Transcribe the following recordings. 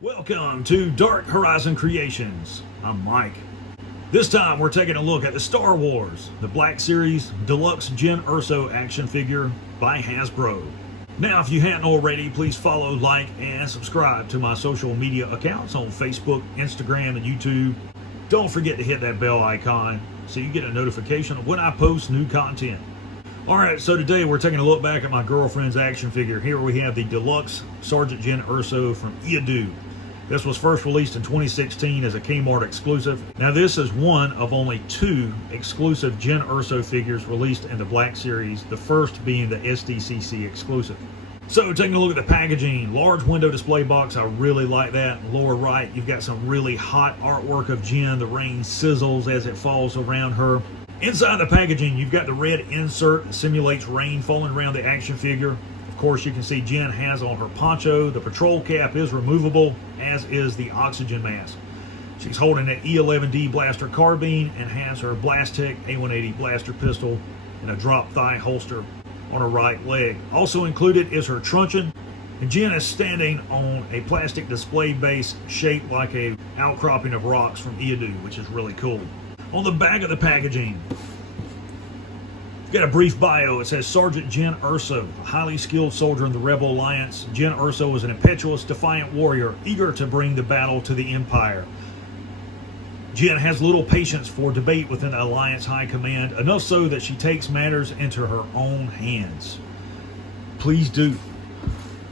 Welcome to Dark Horizon Creations. I'm Mike. This time we're taking a look at the Star Wars, the Black Series Deluxe Jyn Erso action figure by Hasbro. Now, if you hadn't already, please follow, like, and subscribe to my social media accounts on Facebook, Instagram, and YouTube. Don't forget to hit that bell icon so you get a notification of when I post new content. Alright, so today we're taking a look back at my girlfriend's action figure. Here we have the Deluxe Sergeant Jyn Erso from Eadu. This was first released in 2016 as a K-Mart exclusive. Now this is one of only two exclusive Jyn Erso figures released in the Black Series, the first being the SDCC exclusive. So taking a look at the packaging, large window display box, I really like that. Lower right, you've got some really hot artwork of Jyn. The rain sizzles as it falls around her. Inside the packaging, you've got the red insert that simulates rain falling around the action figure. Of course, you can see Jyn has on her poncho. The patrol cap is removable, as is the oxygen mask. She's holding an E11D blaster carbine and has her Blastech A180 blaster pistol in a drop thigh holster on her right leg. Also included is her truncheon. And Jyn is standing on a plastic display base shaped like a outcropping of rocks from Eadu, which is really cool. On the back of the packaging, you've got a brief bio. It says Sergeant Jyn Erso, a highly skilled soldier in the Rebel Alliance. Jyn Erso is an impetuous, defiant warrior, eager to bring the battle to the Empire. Jyn has little patience for debate within the Alliance High Command, enough so that she takes matters into her own hands. Please do.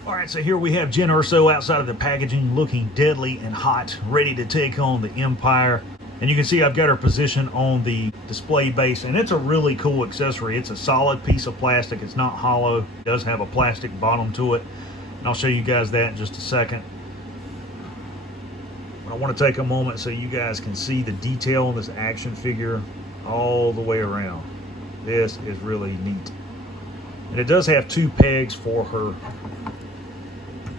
Alright, so here we have Jyn Erso outside of the packaging, looking deadly and hot, ready to take on the Empire. And you can see I've got her position on the display base, and it's a really cool accessory. It's a solid piece of plastic. It's not hollow. It does have a plastic bottom to it. And I'll show you guys that in just a second. But I want to take a moment so you guys can see the detail on this action figure all the way around. This is really neat. And it does have two pegs for her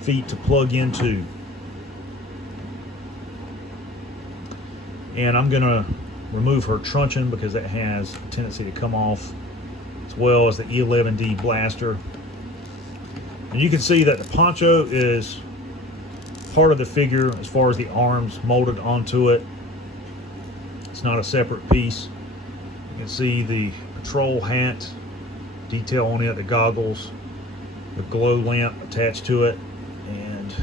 feet to plug into. And I'm going to remove her truncheon because that has a tendency to come off, as well as the E11D blaster. And you can see that the poncho is part of the figure as far as the arms molded onto it. It's not a separate piece. You can see the patrol hat, detail on it, the goggles, the glow lamp attached to it, and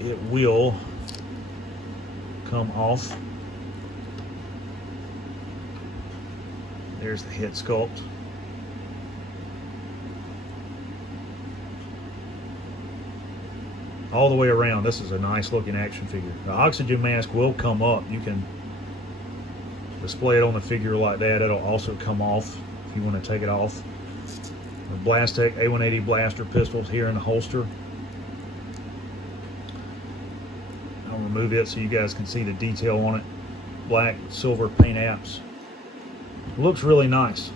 it will come off. There's the head sculpt. All the way around, this is a nice looking action figure. The oxygen mask will come up. You can display it on the figure like that. It'll also come off if you want to take it off. The Blastech A180 blaster pistols here in the holster. I'll remove it so you guys can see the detail on it. Black with silver paint apps. It looks really nice.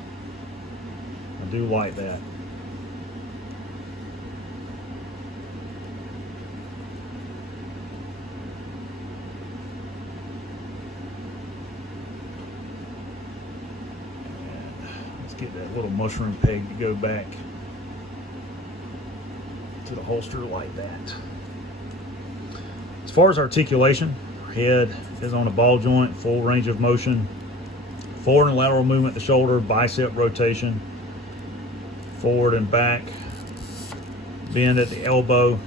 I do like that. And let's get that little mushroom peg to go back to the holster like that. As far as articulation, her head is on a ball joint, full range of motion, forward and lateral movement at the shoulder, bicep rotation, forward and back, bend at the elbow,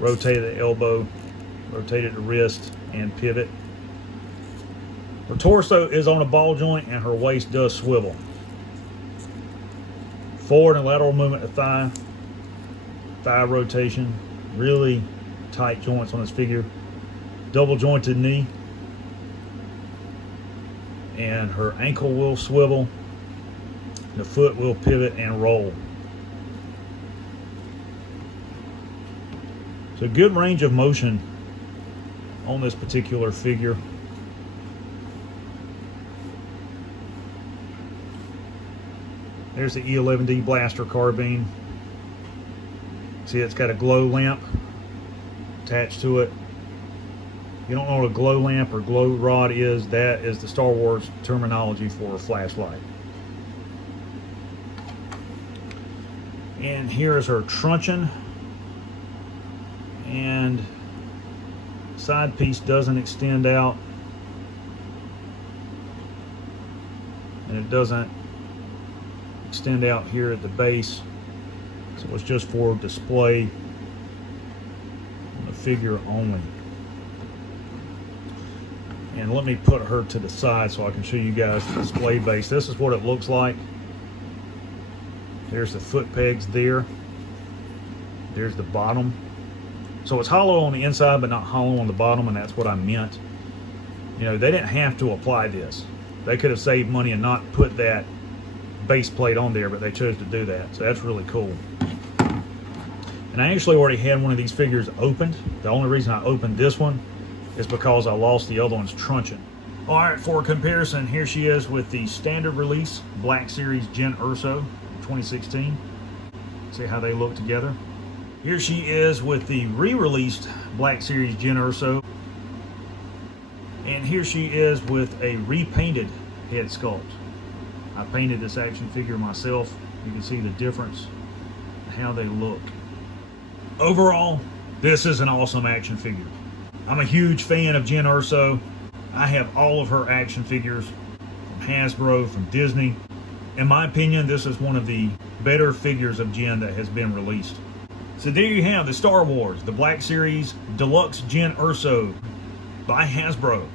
rotate at the elbow, rotate at the wrist, and pivot. Her torso is on a ball joint and her waist does swivel. Forward and lateral movement at the thigh, thigh rotation, really tight joints on this figure, double jointed knee, and her ankle will swivel, the foot will pivot and roll. So good range of motion on this particular figure. There's the E11D blaster carbine. See, it's got a glow lamp attached to it. If you don't know what a glow lamp or glow rod is, that is the Star Wars terminology for a flashlight. And here is her truncheon. And side piece doesn't extend out, and it doesn't extend out here at the base, so it's just for display on the figure only. And let me put her to the side so I can show you guys the display base. This is what it looks like. There's the foot pegs there. There's the bottom. So it's hollow on the inside but not hollow on the bottom, and that's what I meant. You know, they didn't have to apply this. They could have saved money and not put that base plate on there, but they chose to do that. So that's really cool. And I actually already had one of these figures opened. The only reason I opened this one is because I lost the other one's truncheon. All right, for comparison, here she is with the standard release Black Series Jyn Erso 2016. See how they look together. Here she is with the re-released Black Series Jyn Erso. And here she is with a repainted head sculpt. I painted this action figure myself. You can see the difference in how they look. Overall, this is an awesome action figure. I'm a huge fan of Jyn Erso. I have all of her action figures from Hasbro, from Disney. In my opinion, this is one of the better figures of Jyn that has been released. So there you have the Star Wars, the Black Series Deluxe Jyn Erso by Hasbro.